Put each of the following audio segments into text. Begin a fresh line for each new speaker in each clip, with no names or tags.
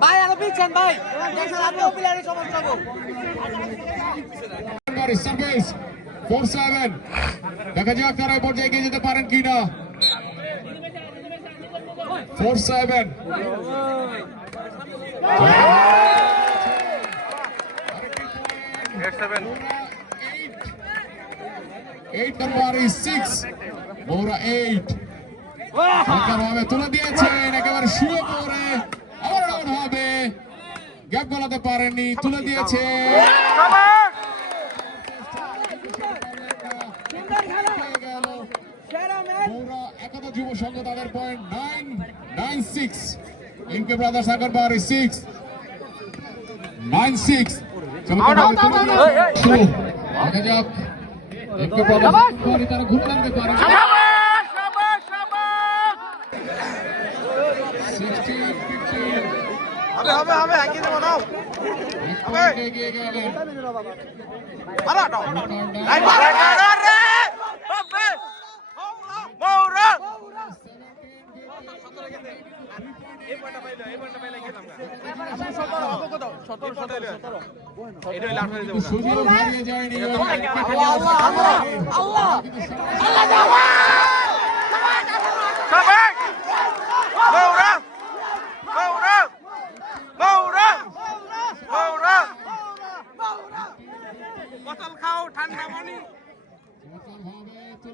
ভাই আরও পিছন ভাই দেখছেন আপনিও প্লেয়ারের সমস্যা গো
এবারে সার্ভিস ফোর সেভেন দেখা যাক তারা এই পর্যায়ে এগিয়ে যেতে পারেন কিনা four seven eight number six Moura eight ভাবে তুলে দিয়েছেন একেবারে শুয়ে পড়ে। আবার ডাউন হবে। গ্যাপ গলাতে পারেনি তুলে দিয়েছে। একতা যুব সংঘ তাদের point nine nine six MK brothers পাওয়ারে সিক্স নাইন সিক্স দেখা যাক এমকে ব্রাদার্স তারা ঘুরে দাঁড়াতে পারে
সাবাস সাবাস সাবাস
16, 15,
হবে হবে হবে এগিয়ে দেবো নাও।
এক এগিয়ে গেলেন
আরে। নাও
Return
এই
down.
বারে কারা রে হবে। মৌরা
কিন্তু সুযোগ হারিয়ে যায়নি
বোতল খাও ঠান্ডা পানি
ভাবে তুলে দিয়েছেন ডাউন হবে
সাবাস।
আবার তুলে দিয়েছেন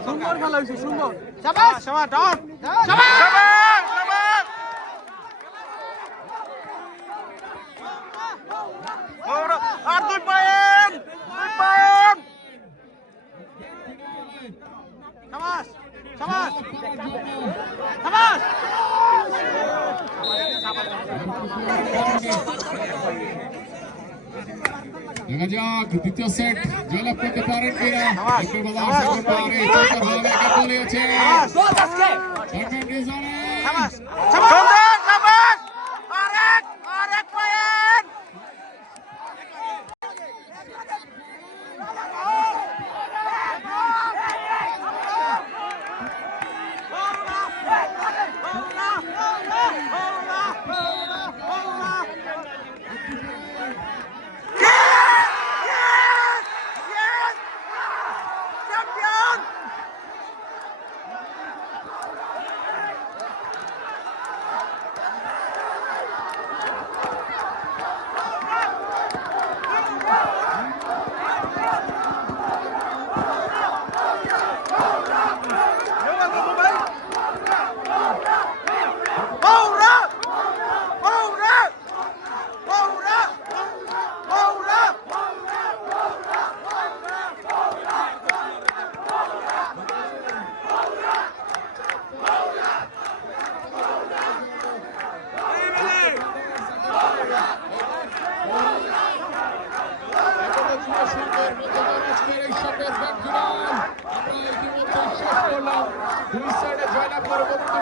সুন্দর খেলা হয়েছে সুন্দর
সাবাস ডাউন মৌরা আর দুই পয়েন্ট দুই পয়েন্ট সাবাস সাবাস সাবাস।
দেখা যাক দ্বিতীয় সেট জয়লাভ করতে পারেন কিনা। একটু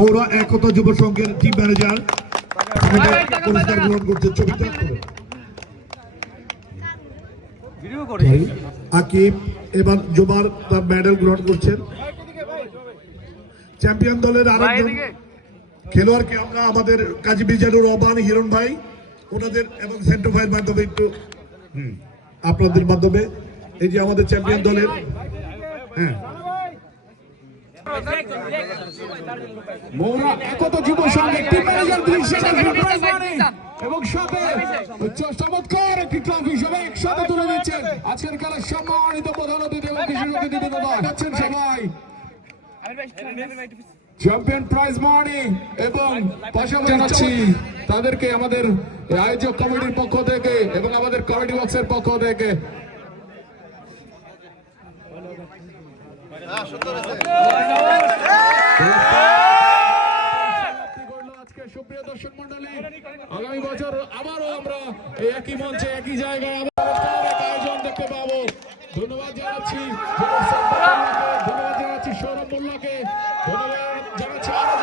পৌরা একতা যুব সংঘের
টিম ম্যানেজার পুরস্কার গ্রহণ করছে ছবিটা আকিব এবার জুমার তার মেডেল গ্রহণ করছেন। চ্যাম্পিয়ন দলের আরেকজন খেলোয়াড়কে আমরা আমাদের কাজী বিজানুর রহমান হিরণ ভাই ওনাদের এবং সেন্টার ভাইয়ের মাধ্যমে একটু আপনাদের মাধ্যমে এই যে আমাদের চ্যাম্পিয়ন দলের হ্যাঁ।
মৌরা একতা যুব সংঘের টিম ম্যানেজার দৃশ্যে প্রাইজ মানি। এবং সাথে চমৎকার একটি ট্রফি সবাই একসাথে তুলে দিচ্ছেন। আজকের খেলার সম্মানিত প্রধান অতিথি এবং বিশেষ অতিথি যাচ্ছেন সবাই। চ্যাম্পিয়ন প্রাইজ মানি এবং পাশাপাশি জানাচ্ছি। তাদেরকে আমাদের আয়োজক কমিটির পক্ষ থেকে এবং আমাদের কমিটি বক্সের পক্ষ থেকে সুপ্রিয় দর্শক আমরা একই মঞ্চে একই জায়গায় আয়োজন দেখতে পাবো। ধন্যবাদ জানাচ্ছি ধন্যবাদ জানাচ্ছি সৌরভ ধন্যবাদ জানাচ্ছি, আরও